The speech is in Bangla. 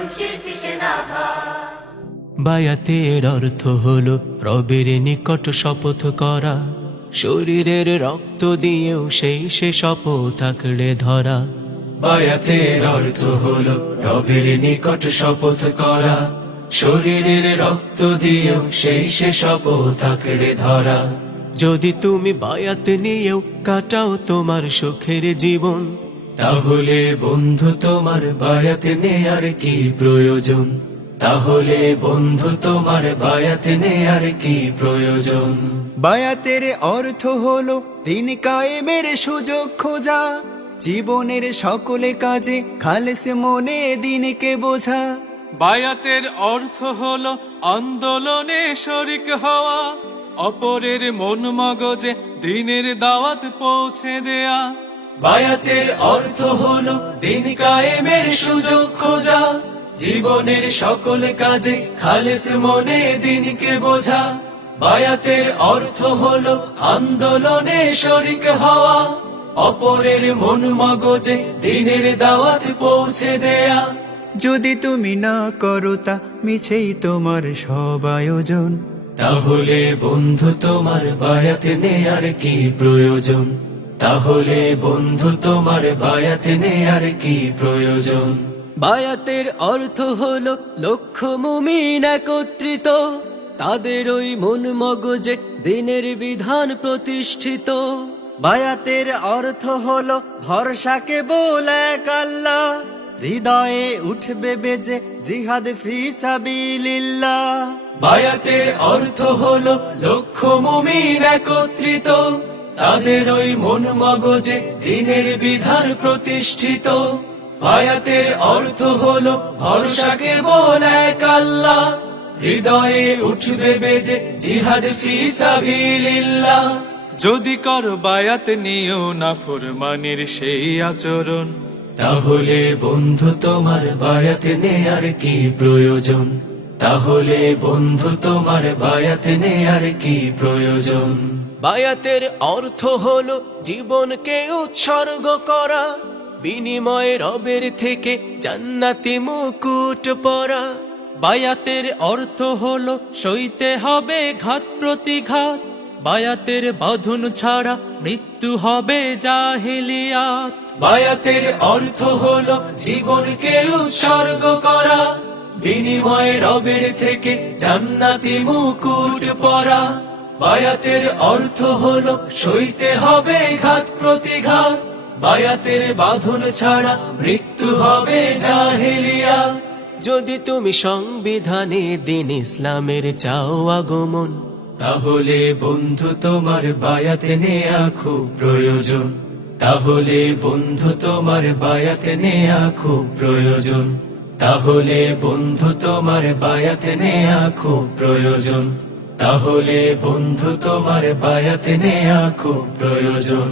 তরুণ শিল্পী সেনাভাগ। বায়াতের অর্থ হলো রবের নিকট শপথ করা, শরীরের রক্ত দিয়েও সে শপথ আঁকড়ে ধরা। বায়াতের অর্থ হলো রবের নিকট শপথ করা, শরীরের রক্ত দিয়েও সে শপথ আঁকড়ে ধরা। যদি তুমি বায়াত নিয়েও কাটাও তোমার সুখের জীবন, তাহলে বন্ধু তোমার বায়াত নেয়ার কি প্রয়োজন? তাহলে বন্ধু তোমার বায়াত নেয়ার কি প্রয়োজন? বায়াতের অর্থ হলো দিন কায়েমের সুযোগ খোঁজা, জীবনের সকলে কাজে খালেস মনে দিনকে বোঝা। বায়াতের অর্থ হলো আন্দোলনে শরিক হওয়া, অপরের মন মগজে দিনের দাওয়াত পৌঁছে দেয়া। বায়াতের অর্থ হলো দিন কায়েমের সুযোগ খোঁজা, জীবনের সকল কাজে খালেস মনে দিনকে বোঝা। বায়াতের অর্থ হলো আন্দোলনে শরিক হওয়া, অপরের মন মগজে দিনের দাওয়াত পৌঁছে দেয়া। যদি তুমি না করো তা মিছেই তোমার সব আয়োজন, তাহলে বন্ধু তোমার বায়াত নেয়ার কি প্রয়োজন? তাহলে বন্ধু তোমার বায়াত নেয়ার কি প্রয়োজন? বায়াতের অর্থ হলো লক্ষ মুমিন একত্রিত, তাদের ওই মন মগজে দিনের বিধান প্রতিষ্ঠিত। বায়াতের অর্থ হলো ভরসা কেবল এক আল্লাহ, হৃদয়ে উঠবে বেজে জিহাদ ফি সাবিলিল্লাহ। বায়াতের অর্থ হলো লক্ষ মুমিন একত্রিত, তাদের ওই মন মগজে দিনের বিধান প্রতিষ্ঠিত। বায়াতের অর্থ হলো ভরসা কেবল এক আল্লাহ, হৃদয়ে উঠবে বেজে জিহাদ ফি সাবিলিল্লাহ। যদি করো বায়াত নিও না ফরমানির সেই আচরণ, তাহলে বন্ধু তোমার বায়াত নেয়ার কি প্রয়োজন? তাহলে বন্ধু তোমার বায়াত নেয়ার কি প্রয়োজন? বায়াতের অর্থ হলো জীবনকে উৎসর্গ করা, বিনিময়ে রবের থেকে জান্নাতি মুকুট পরা। বায়াতের অর্থ হলো সইতে হবে ঘাত প্রতিঘাত, বায়াতের বাঁধন ছাড়া মৃত্যু হবে জাহেলিয়াত। বায়াতের অর্থ হলো জীবনকে উৎসর্গ করা, বিনিময়ে রবের থেকে জান্নাতি মুকুট পরা। বায়াতের অর্থ হলো সইতে হবে ঘাত প্রতিঘাত, বায়াতের বাঁধন ছাড়া মৃত্যু হবে জাহেলিয়া। যদি তুমি সংবিধানে দিন ইসলামের চাও আগমন, তাহলে বন্ধু তোমার বায়াত নেয়া খুব প্রয়োজন। তাহলে বন্ধু তোমার বায়াত নেয়া খুব প্রয়োজন। তাহলে বন্ধু তোমার বায়াত নেয়া খুব প্রয়োজন। তাহলে বন্ধু তোমার বায়াত নেয়া খুব প্রয়োজন।